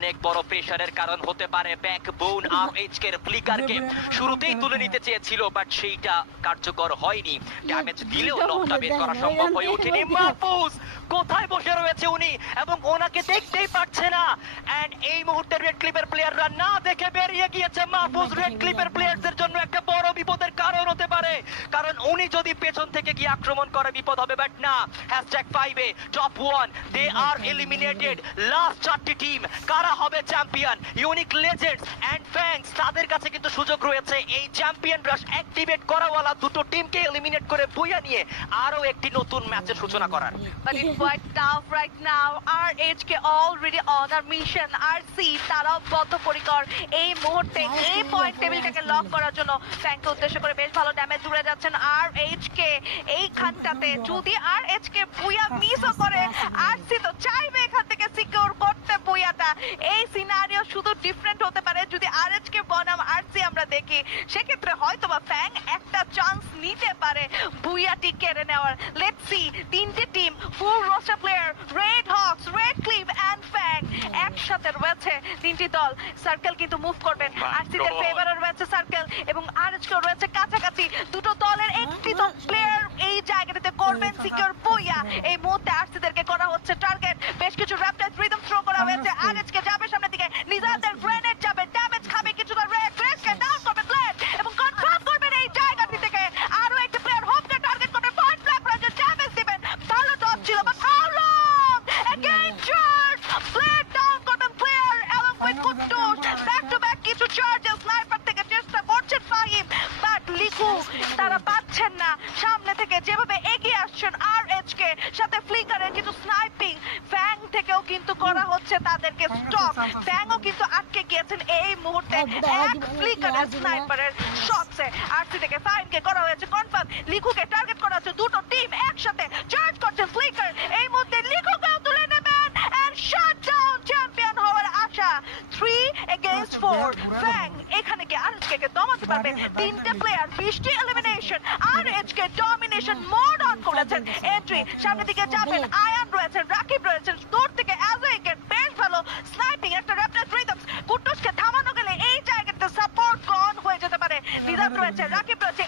অনেক বড় প্রেশারের কারণ হতে পারে ব্যাক বোন আর এইচকের ফ্লিকারকে শুরুতেই তুলে নিতে চেয়েছিল বাট সেইটা কার্যকর হয়নি। ড্যামেজ দিলেও লকটা বের করা সম্ভব হয়ে ওঠেনি। মাহফুজ কোথায় বসে রয়েছে উনি? এবং ওনাকে দেখতেই পাচ্ছে না। এন্ড এই মুহূর্তে রেড ক্লিপের প্লেয়াররা না দেখে বেরিয়ে গিয়েছে। মাহফুজ রেড ক্লিপের প্লেয়ারদের জন্য একটা বড় বিপদের কারণ হতে পারে কারণ উনি যদি পেছন থেকে গিয়ে আক্রমণ করে বিপদ হবে বাট না। হ্যাশট্যাগ ফাইভে top one they are eliminated last চারটি টিম কারা হবে champion unique legends and fangs তাদের কাছে কিন্তু সুযোগ রয়েছে। এই চ্যাম্পিয়ন রাশ অ্যাক্টিভেট করাওয়ালা দুটো টিমকে এলিমিনেট করে বইয়া নিয়ে আরও একটি নতুন ম্যাচের সূচনা করার। But it's quite tough right now. RHK already on a mission. RC তারাও বদ্ধপরিকর এই মুহূর্তে এই পয়েন্ট টেবিলটাকে লক করার জন্য। ফ্যাংকে উদ্দেশ্য করে বেশ ভালো ড্যামেজ জুড়ে যাচ্ছেন RH কে এইখানটাতে যদি RH কে বুয়া মিসও করে RC তো চাইবে এখান থেকে সিকিউর করতে বুয়াটা। এই সিনারিও শুধু ডিফারেন্ট হতে পারে। যদি কে বনাম RC আমরা দেখি সেক্ষেত্রে হয়তো বা ফ্যাং একটা চান্স নিতে পারে বুয়াটি কেড়ে নেওয়ার। লেটস সি তিনটে team full roster player red hawks red cleave and fang একসাথে রয়েছে তিনটি দল। সার্কেল কিন্তু মুভ করবেন। My আরসিদের God. ফেভারে রয়েছে সার্কেল এবং আরএচকে রয়েছে কাছাকাছি দুটো দলের একটি তো প্লেয়ার এই জায়গাটাতে করবেন সিকিউর বইয়া এই মুহূর্তে আরসিদেরকে করা হচ্ছে টার্গেট বেশ কিছু র্যাপটাইজ রিদম থ্রো করা হয়েছে আরএচকে যাবে সামনের দিকে নিজাদের গ্রেনেড যাবে ড্যামেজ খাবে কিছুটা রেড রেডকে ডাউন করবে প্লেয়ার এবং কনফার্ম করবেন এই জায়গাটি থেকে আরও একটা প্লেয়ার হোপকে টার্গেট করবে পয়েন্ট ব্ল্যাক রাজে ড্যামেজ দিবেন ভালো ডট ছিল but how long again charge player down করবেন প্লেয়ার এবং with Kuddus back to back কিছু চার্জেস স্নাইপার থেকে চেষ্টা করছেন ফাহিম বাট লিকু তারা পাচ্ছেন না সামনে থেকে যেভাবে এগিয়ে আসছেন আর কে সাথে ফ্লিকারের কিছু স্নাইপিং ফ্যাং থেকেও কিন্তু করা হচ্ছে তাদেরকে স্টপ ফ্যাংও কিন্তু আটকে গিয়েছেন এই মুহূর্তে। এক ফ্লিকারের স্নাইপারের শটসে আরসি থেকে ফাইনকে করা হয়েছে কনফার্ম লিকুকে টার্গেট করা হচ্ছে দুটো টিম একসাথে চার্জ করছে ফ্লিকার এই মুহূর্তে লিকুকেও তুলে নেবেন এন্ড শাট ডাউন চ্যাম্পিয়ন হওয়ার আশা। 3 এগেইনস্ট 4 ফ্যাং এখানে কি আরএচকে কে দমাতে পারবে। তিনটে প্লেয়ার 20টি এলিমিনেশন টিমকে ডমিনেশন মোড অন করেছেন। এন্ট্রি সামনের দিকে যাবেন আয়ান রয়েছেন রাকিব রয়েছেন, দূর থেকে অ্যাজেকের বেশ ভালো স্নাইপিং একটা র্যাপলেস রিদমস কুটুসকে থামানো গেলে এই জায়গাতে সাপোর্ট গন হয়ে যেতে পারে। নিদান রয়েছে রাকিব রয়েছে